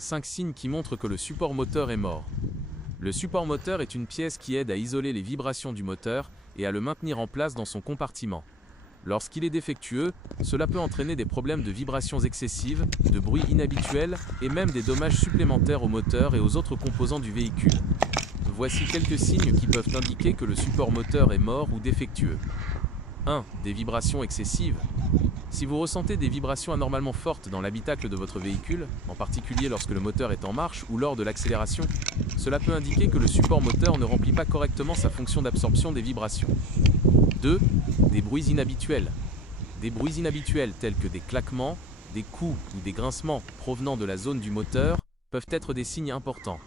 5 signes qui montrent que le support moteur est mort. Le support moteur est une pièce qui aide à isoler les vibrations du moteur et à le maintenir en place dans son compartiment. Lorsqu'il est défectueux, cela peut entraîner des problèmes de vibrations excessives, de bruit inhabituel et même des dommages supplémentaires au moteur et aux autres composants du véhicule. Voici quelques signes qui peuvent indiquer que le support moteur est mort ou défectueux. 1. Des vibrations excessives. Si vous ressentez des vibrations anormalement fortes dans l'habitacle de votre véhicule, en particulier lorsque le moteur est en marche ou lors de l'accélération, cela peut indiquer que le support moteur ne remplit pas correctement sa fonction d'absorption des vibrations. 2. Des bruits inhabituels. Des bruits inhabituels tels que des claquements, des coups ou des grincements provenant de la zone du moteur peuvent être des signes importants.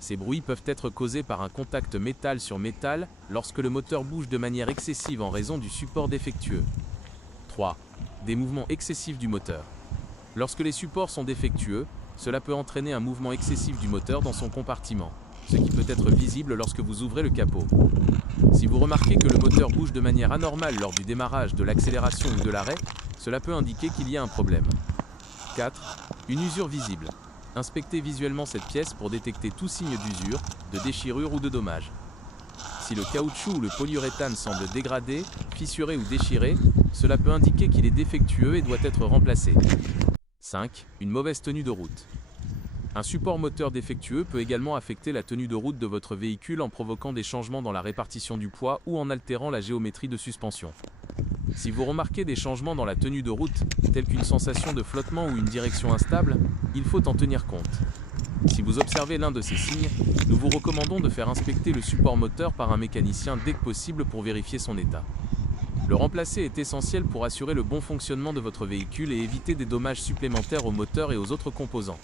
Ces bruits peuvent être causés par un contact métal sur métal lorsque le moteur bouge de manière excessive en raison du support défectueux. 3. Des mouvements excessifs du moteur. Lorsque les supports sont défectueux, cela peut entraîner un mouvement excessif du moteur dans son compartiment, ce qui peut être visible lorsque vous ouvrez le capot. Si vous remarquez que le moteur bouge de manière anormale lors du démarrage, de l'accélération ou de l'arrêt, cela peut indiquer qu'il y a un problème. 4. Une usure visible. Inspectez visuellement cette pièce pour détecter tout signe d'usure, de déchirure ou de dommage. Si le caoutchouc ou le polyuréthane semble dégradé, fissuré ou déchiré, cela peut indiquer qu'il est défectueux et doit être remplacé. 5. Une mauvaise tenue de route. Un support moteur défectueux peut également affecter la tenue de route de votre véhicule en provoquant des changements dans la répartition du poids ou en altérant la géométrie de suspension. Si vous remarquez des changements dans la tenue de route, tels qu'une sensation de flottement ou une direction instable, il faut en tenir compte. Si vous observez l'un de ces signes, nous vous recommandons de faire inspecter le support moteur par un mécanicien dès que possible pour vérifier son état. Le remplacer est essentiel pour assurer le bon fonctionnement de votre véhicule et éviter des dommages supplémentaires au moteur et aux autres composants.